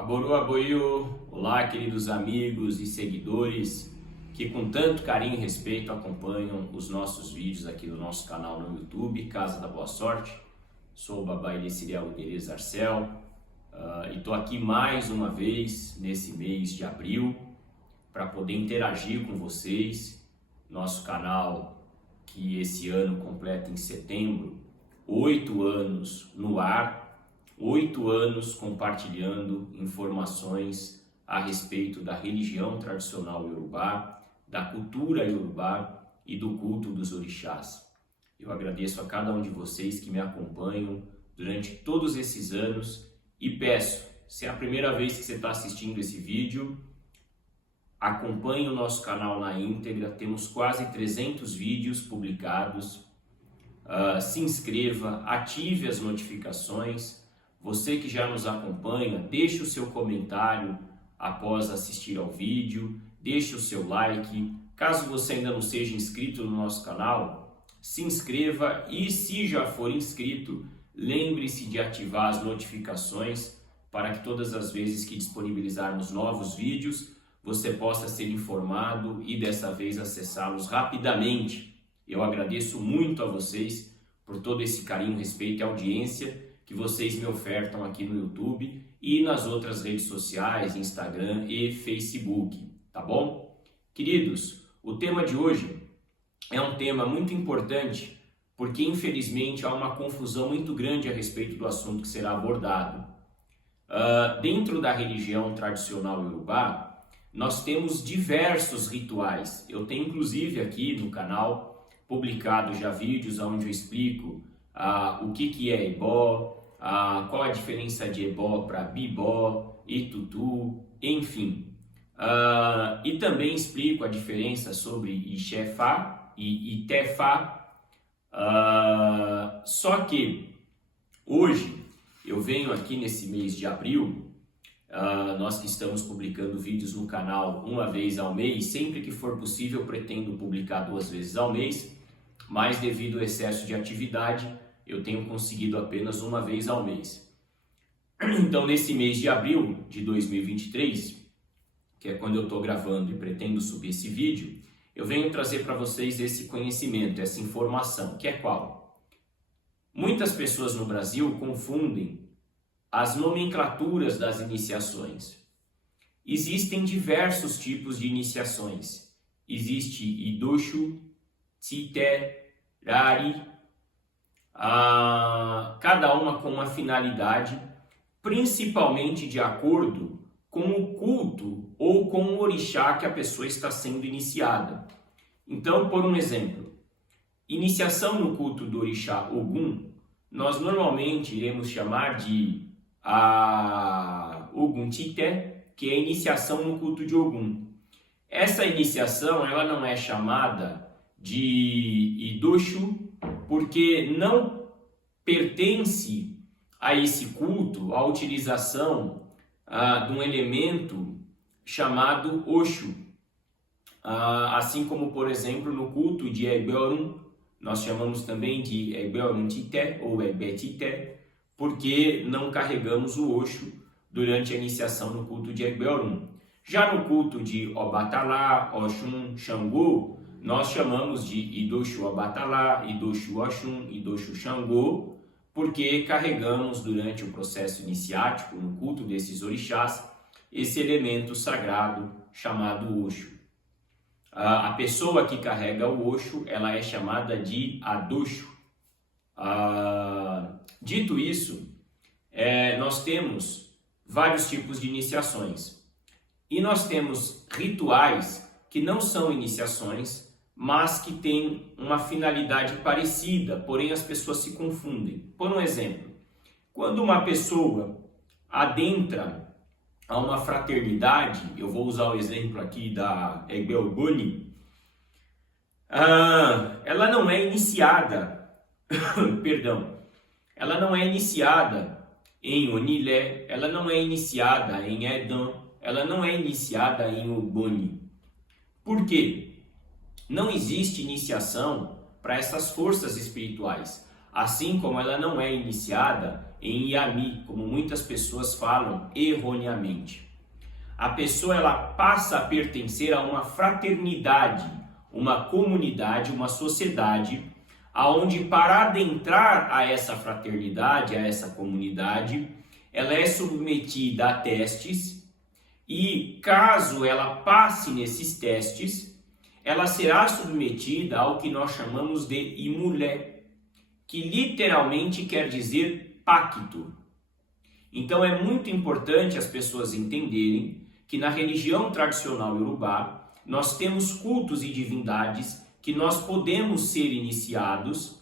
Aboru Aboiô, olá queridos amigos e seguidores que com tanto carinho e respeito acompanham os nossos vídeos aqui do nosso canal no YouTube, Casa da Boa Sorte. Sou o Babá Eliciriel Tereza Arcel e estou aqui mais uma vez nesse mês de abril para poder interagir com vocês. Nosso canal que esse ano completa em setembro 8 anos no ar. 8 anos compartilhando informações a respeito da religião tradicional iorubá, da cultura iorubá e do culto dos orixás. Eu agradeço a cada um de vocês que me acompanham durante todos esses anos e peço, se é a primeira vez que você está assistindo esse vídeo, acompanhe o nosso canal na íntegra, temos quase 300 vídeos publicados, se inscreva, ative as notificações. Você que já nos acompanha, deixe o seu comentário após assistir ao vídeo, deixe o seu like. Caso você ainda não seja inscrito no nosso canal, se inscreva e se já for inscrito, lembre-se de ativar as notificações para que todas as vezes que disponibilizarmos novos vídeos, você possa ser informado e dessa vez acessá-los rapidamente. Eu agradeço muito a vocês por todo esse carinho, respeito e audiência que vocês me ofertam aqui no YouTube e nas outras redes sociais, Instagram e Facebook, tá bom? Queridos, o tema de hoje é um tema muito importante porque infelizmente há uma confusão muito grande a respeito do assunto que será abordado. Dentro da religião tradicional iorubá, nós temos diversos rituais. Eu tenho inclusive aqui no canal publicado já vídeos onde eu explico o que é ebó, qual a diferença de ebó para bibó, itutu, enfim. E também explico a diferença sobre ixefá e itefá. Só que hoje eu venho aqui nesse mês de abril, nós que estamos publicando vídeos no canal uma vez ao mês, sempre que for possível pretendo publicar 2 vezes ao mês, mas devido ao excesso de atividade, eu tenho conseguido apenas uma vez ao mês. Então, nesse mês de abril de 2023, que é quando eu estou gravando e pretendo subir esse vídeo, eu venho trazer para vocês esse conhecimento, essa informação, que é qual? Muitas pessoas no Brasil confundem as nomenclaturas das iniciações. Existem diversos tipos de iniciações. Existe Idoshu, Tite, Rari, cada uma com uma finalidade, principalmente de acordo com o culto ou com o orixá que a pessoa está sendo iniciada. Então, por um exemplo, iniciação no culto do orixá Ogum, nós normalmente iremos chamar de Ogum Tite, que é a iniciação no culto de Ogum. Essa iniciação ela não é chamada de Idoshu, porque não pertence a esse culto a utilização de um elemento chamado Oshu. Assim como, por exemplo, no culto de Egbeorun, nós chamamos também de Egbeorun Tite ou Ebetite, porque não carregamos o Oshu durante a iniciação no culto de Egbeorun. Já no culto de Obatalá, Oxum, Xangô, nós chamamos de Idoshu Obatalá, Idoshu Oxum, Idoshu Xangô, porque carregamos durante o processo iniciático, no culto desses orixás, esse elemento sagrado chamado Oshu. A pessoa que carrega o Oshu, ela é chamada de Adoshu. Dito isso, nós temos vários tipos de iniciações. E nós temos rituais que não são iniciações, mas que têm uma finalidade parecida, porém as pessoas se confundem. Por um exemplo, quando uma pessoa adentra a uma fraternidade, eu vou usar o exemplo aqui da Egbeogoni, ela não é iniciada, perdão, ela não é iniciada em Onilé, ela não é iniciada em Edom, ela não é iniciada em Ogoni. Por quê? Não existe iniciação para essas forças espirituais, assim como ela não é iniciada em Iami, como muitas pessoas falam erroneamente. A pessoa ela passa a pertencer a uma fraternidade, uma comunidade, uma sociedade, aonde para adentrar a essa fraternidade, a essa comunidade, ela é submetida a testes e caso ela passe nesses testes, ela será submetida ao que nós chamamos de imulé, que literalmente quer dizer pacto. Então é muito importante as pessoas entenderem que na religião tradicional iorubá nós temos cultos e divindades que nós podemos ser iniciados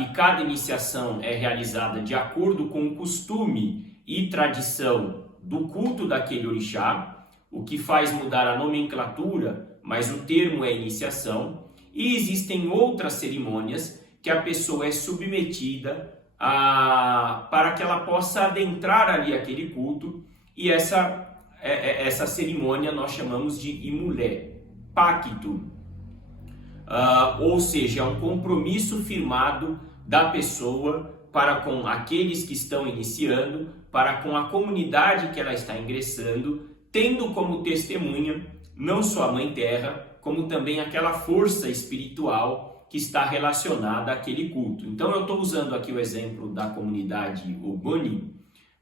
e cada iniciação é realizada de acordo com o costume e tradição do culto daquele orixá, o que faz mudar a nomenclatura, mas o termo é iniciação, e existem outras cerimônias que a pessoa é submetida para que ela possa adentrar ali aquele culto, e essa cerimônia nós chamamos de imulé, pacto, ou seja, é um compromisso firmado da pessoa para com aqueles que estão iniciando, para com a comunidade que ela está ingressando, tendo como testemunha não só a Mãe Terra, como também aquela força espiritual que está relacionada àquele culto. Então eu estou usando aqui o exemplo da comunidade Ogoni,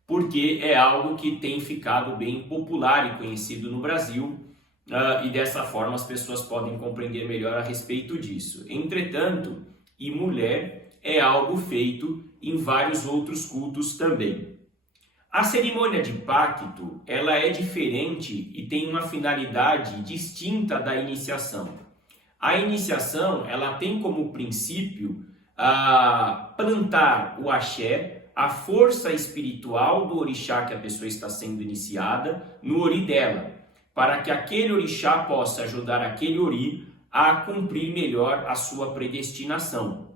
porque é algo que tem ficado bem popular e conhecido no Brasil, e dessa forma as pessoas podem compreender melhor a respeito disso. Entretanto, imulé é algo feito em vários outros cultos também. A cerimônia de pacto, ela é diferente e tem uma finalidade distinta da iniciação. A iniciação, ela tem como princípio plantar o axé, a força espiritual do orixá que a pessoa está sendo iniciada, no ori dela, para que aquele orixá possa ajudar aquele ori a cumprir melhor a sua predestinação.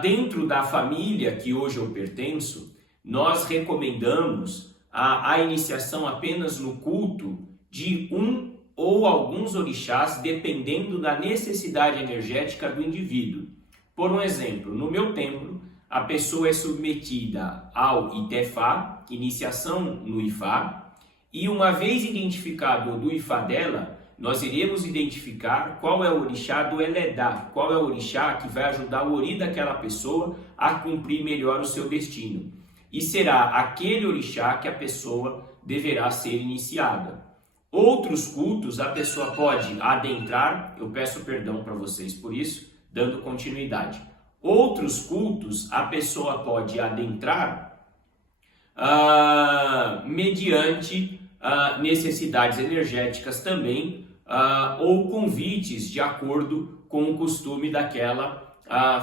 Dentro da família que hoje eu pertenço, nós recomendamos a iniciação apenas no culto de um ou alguns orixás, dependendo da necessidade energética do indivíduo. Por um exemplo, no meu templo, a pessoa é submetida ao Itefá, iniciação no Ifá, e uma vez identificado do Ifá dela, nós iremos identificar qual é o orixá do Eledá, qual é o orixá que vai ajudar o ori daquela pessoa a cumprir melhor o seu destino. E será aquele orixá que a pessoa deverá ser iniciada. Outros cultos a pessoa pode adentrar, eu peço perdão para vocês por isso, dando continuidade. Outros cultos a pessoa pode adentrar mediante necessidades energéticas também, ou convites de acordo com o costume daquela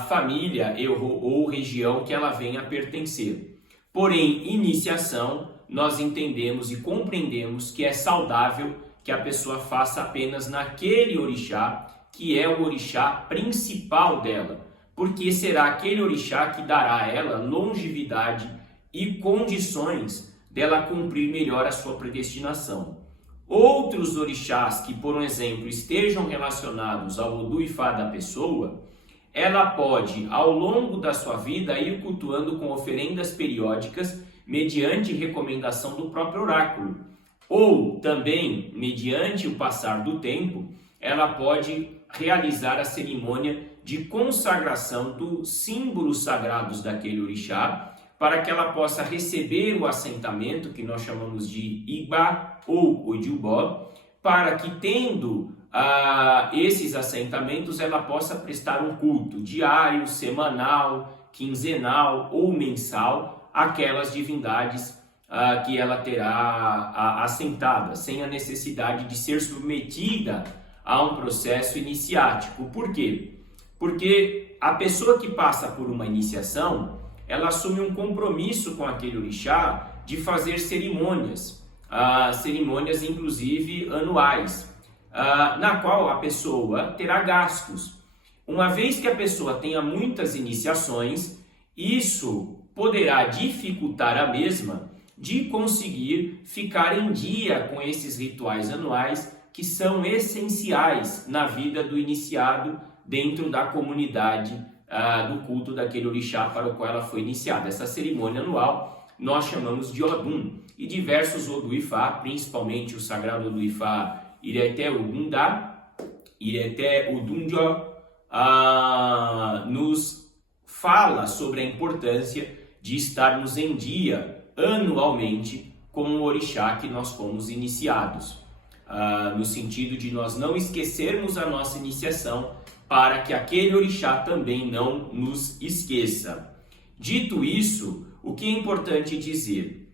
família ou região que ela venha a pertencer. Porém, iniciação, nós entendemos e compreendemos que é saudável que a pessoa faça apenas naquele orixá, que é o orixá principal dela, porque será aquele orixá que dará a ela longevidade e condições dela cumprir melhor a sua predestinação. Outros orixás que, por um exemplo, estejam relacionados ao Odu Ifá da pessoa, ela pode, ao longo da sua vida, ir cultuando com oferendas periódicas, mediante recomendação do próprio oráculo. Ou também, mediante o passar do tempo, ela pode realizar a cerimônia de consagração dos símbolos sagrados daquele orixá, para que ela possa receber o assentamento, que nós chamamos de Igbá ou Ojubó, para que, tendo esses assentamentos, ela possa prestar um culto diário, semanal, quinzenal ou mensal àquelas divindades que ela terá assentada, sem a necessidade de ser submetida a um processo iniciático. Por quê? Porque a pessoa que passa por uma iniciação, ela assume um compromisso com aquele orixá de fazer cerimônias, cerimônias inclusive anuais, na qual a pessoa terá gastos. Uma vez que a pessoa tenha muitas iniciações, isso poderá dificultar a mesma de conseguir ficar em dia com esses rituais anuais que são essenciais na vida do iniciado dentro da comunidade do culto daquele orixá para o qual ela foi iniciada. Essa cerimônia anual nós chamamos de Odum, e diversos Odu-Ifá, principalmente o sagrado Odu-Ifá Ireté Ogundá, Ireté Odunjó, nos fala sobre a importância de estarmos em dia anualmente com o orixá que nós fomos iniciados, no sentido de nós não esquecermos a nossa iniciação, para que aquele orixá também não nos esqueça. Dito isso, o que é importante dizer?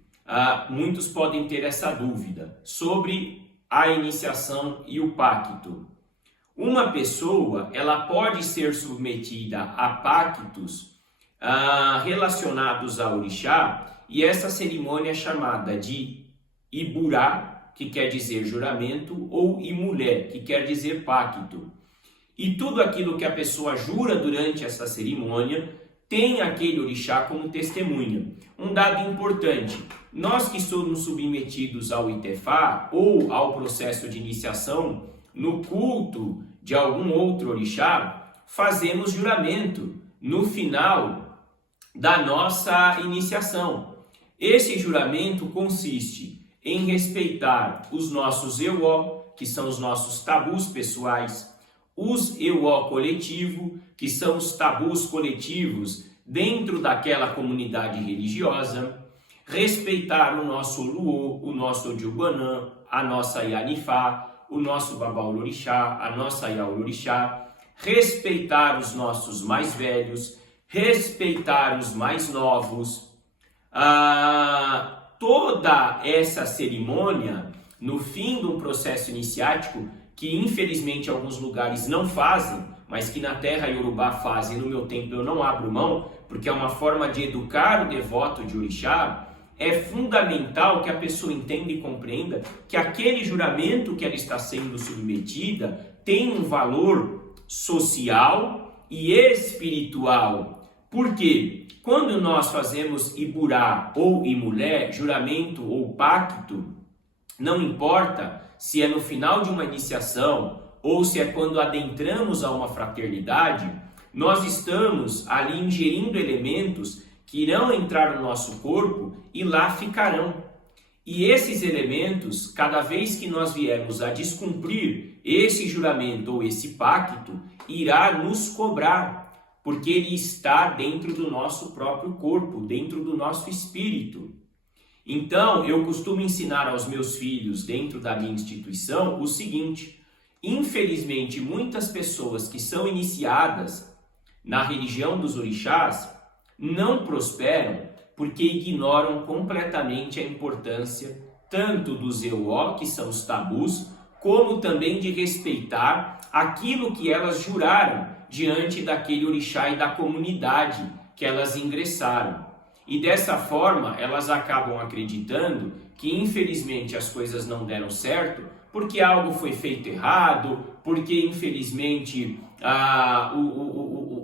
Muitos podem ter essa dúvida sobre a iniciação e o pacto. Uma pessoa, ela pode ser submetida a pactos relacionados ao orixá, e essa cerimônia é chamada de Iburá, que quer dizer juramento, ou Imulé, que quer dizer pacto. E tudo aquilo que a pessoa jura durante essa cerimônia tem aquele orixá como testemunha. Um dado importante: nós que somos submetidos ao Itefá ou ao processo de iniciação no culto de algum outro orixá, fazemos juramento no final da nossa iniciação. Esse juramento consiste em respeitar os nossos euó, que são os nossos tabus pessoais, os euó coletivo, que são os tabus coletivos dentro daquela comunidade religiosa, respeitar o nosso Luô, o nosso Odilbanã, a nossa Yanifá, o nosso Babaulorixá, a nossa Yaulorixá, respeitar os nossos mais velhos, respeitar os mais novos. Toda essa cerimônia, no fim do processo iniciático, que infelizmente alguns lugares não fazem, mas que na terra Yorubá fazem, no meu templo eu não abro mão, porque é uma forma de educar o devoto de orixá. É fundamental que a pessoa entenda e compreenda que aquele juramento que ela está sendo submetida tem um valor social e espiritual. Por quê? Quando nós fazemos Iburá ou Imulé, juramento ou pacto, não importa se é no final de uma iniciação ou se é quando adentramos a uma fraternidade, nós estamos ali ingerindo elementos que irão entrar no nosso corpo e lá ficarão. E esses elementos, cada vez que nós viermos a descumprir esse juramento ou esse pacto, irá nos cobrar, porque ele está dentro do nosso próprio corpo, dentro do nosso espírito. Então, eu costumo ensinar aos meus filhos, dentro da minha instituição, o seguinte: infelizmente, muitas pessoas que são iniciadas na religião dos orixás não prosperam porque ignoram completamente a importância tanto dos euó, que são os tabus, como também de respeitar aquilo que elas juraram diante daquele orixá e da comunidade que elas ingressaram. E dessa forma, elas acabam acreditando que infelizmente as coisas não deram certo porque algo foi feito errado, porque infelizmente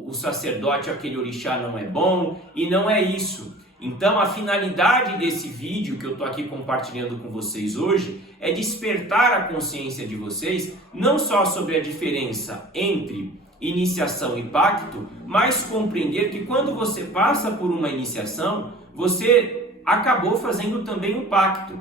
o sacerdote, aquele orixá, não é bom, e não é isso. Então a finalidade desse vídeo que eu estou aqui compartilhando com vocês hoje é despertar a consciência de vocês, não só sobre a diferença entre iniciação e pacto, mas compreender que quando você passa por uma iniciação, você acabou fazendo também um pacto.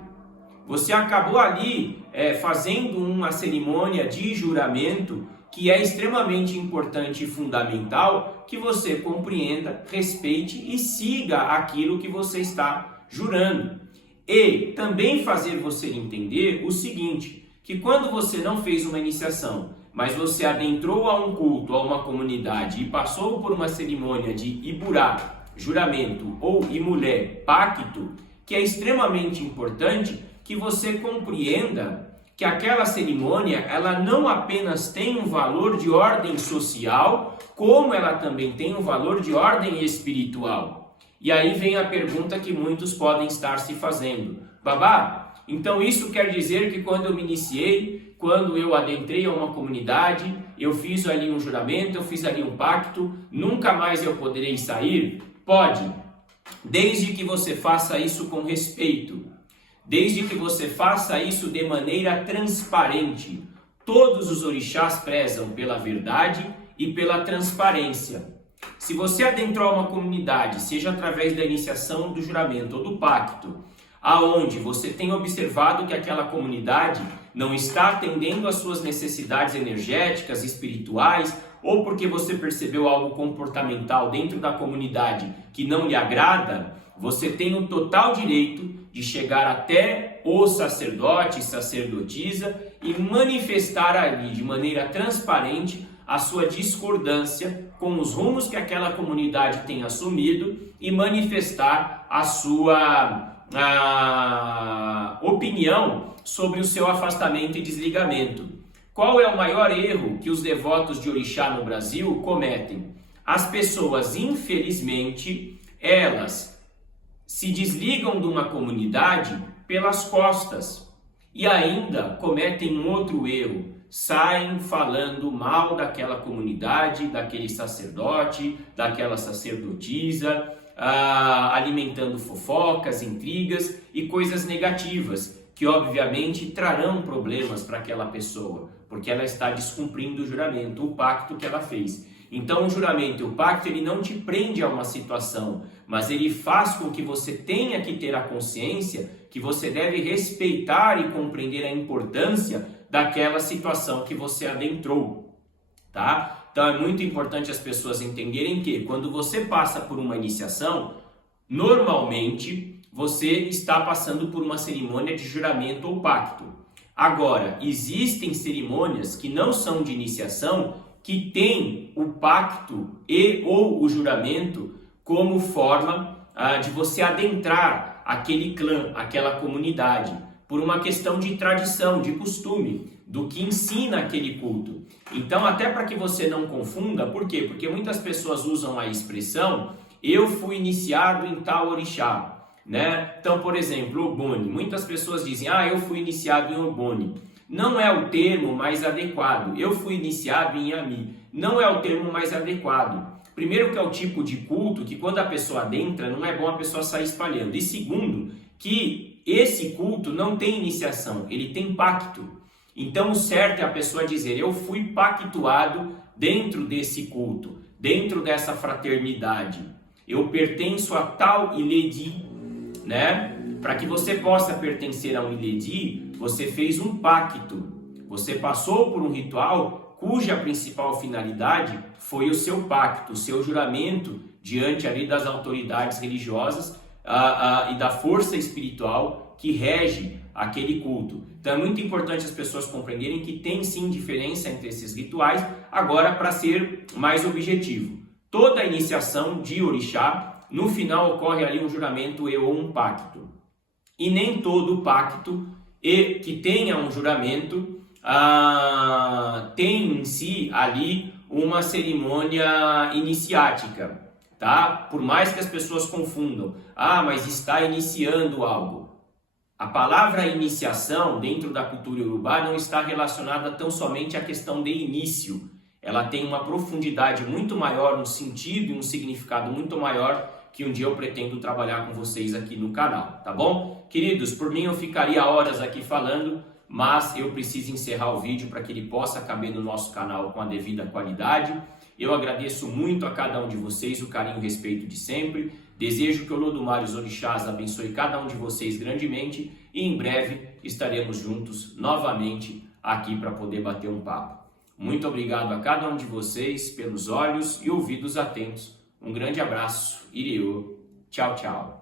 Você acabou ali fazendo uma cerimônia de juramento que é extremamente importante e fundamental que você compreenda, respeite e siga aquilo que você está jurando. E também fazer você entender o seguinte, que quando você não fez uma iniciação, mas você adentrou a um culto, a uma comunidade e passou por uma cerimônia de Iburá, juramento, ou Imulé, pacto, que é extremamente importante que você compreenda que aquela cerimônia, ela não apenas tem um valor de ordem social, como ela também tem um valor de ordem espiritual. E aí vem a pergunta que muitos podem estar se fazendo: Babá, então isso quer dizer que quando eu me iniciei, quando eu adentrei a uma comunidade, eu fiz ali um juramento, eu fiz ali um pacto, nunca mais eu poderei sair? Pode, desde que você faça isso com respeito. Desde que você faça isso de maneira transparente. Todos os orixás prezam pela verdade e pela transparência. Se você adentrou uma comunidade, seja através da iniciação do juramento ou do pacto, aonde você tem observado que aquela comunidade não está atendendo às suas necessidades energéticas, espirituais, ou porque você percebeu algo comportamental dentro da comunidade que não lhe agrada, você tem o total direito de chegar até o sacerdote, sacerdotisa e manifestar ali de maneira transparente a sua discordância com os rumos que aquela comunidade tem assumido e manifestar a sua opinião sobre o seu afastamento e desligamento. Qual é o maior erro que os devotos de Orixá no Brasil cometem? As pessoas, infelizmente, elas se desligam de uma comunidade pelas costas e ainda cometem um outro erro. Saem falando mal daquela comunidade, daquele sacerdote, daquela sacerdotisa, alimentando fofocas, intrigas e coisas negativas, que obviamente trarão problemas para aquela pessoa, porque ela está descumprindo o juramento, o pacto que ela fez. Então o juramento e o pacto, ele não te prende a uma situação, mas ele faz com que você tenha que ter a consciência que você deve respeitar e compreender a importância daquela situação que você adentrou, tá? Então é muito importante as pessoas entenderem que quando você passa por uma iniciação, normalmente você está passando por uma cerimônia de juramento ou pacto. Agora, existem cerimônias que não são de iniciação, que têm o pacto e ou o juramento como forma de você adentrar aquele clã, aquela comunidade, por uma questão de tradição, de costume, do que ensina aquele culto. Então, até para que você não confunda, por quê? Porque muitas pessoas usam a expressão, eu fui iniciado em tal orixá, né? Então, por exemplo, Ogoni. Muitas pessoas dizem, eu fui iniciado em Ogoni. Não é o termo mais adequado. Eu fui iniciado em Yami. Não é o termo mais adequado. Primeiro que é o tipo de culto que quando a pessoa adentra, não é bom a pessoa sair espalhando. E segundo, que esse culto não tem iniciação, ele tem pacto. Então o certo é a pessoa dizer, eu fui pactuado dentro desse culto, dentro dessa fraternidade. Eu pertenço a tal Iledi, né? Para que você possa pertencer a um Iledi, você fez um pacto. Você passou por um ritual cuja principal finalidade foi o seu pacto, o seu juramento diante ali das autoridades religiosas e da força espiritual que rege aquele culto. Então é muito importante as pessoas compreenderem que tem sim diferença entre esses rituais. Agora, para ser mais objetivo, toda a iniciação de orixá, no final ocorre ali um juramento e ou um pacto. E nem todo pacto que tenha um juramento tem em si ali uma cerimônia iniciática, tá? Por mais que as pessoas confundam, mas está iniciando algo. A palavra iniciação dentro da cultura iorubá não está relacionada tão somente à questão de início. Ela tem uma profundidade muito maior, um sentido e um significado muito maior que um dia eu pretendo trabalhar com vocês aqui no canal, tá bom? Queridos, por mim eu ficaria horas aqui falando, mas eu preciso encerrar o vídeo para que ele possa caber no nosso canal com a devida qualidade. Eu agradeço muito a cada um de vocês o carinho e o respeito de sempre. Desejo que o Olodumare e os orixás abençoe cada um de vocês grandemente e em breve estaremos juntos novamente aqui para poder bater um papo. Muito obrigado a cada um de vocês pelos olhos e ouvidos atentos. Um grande abraço. Iriô. Tchau, tchau.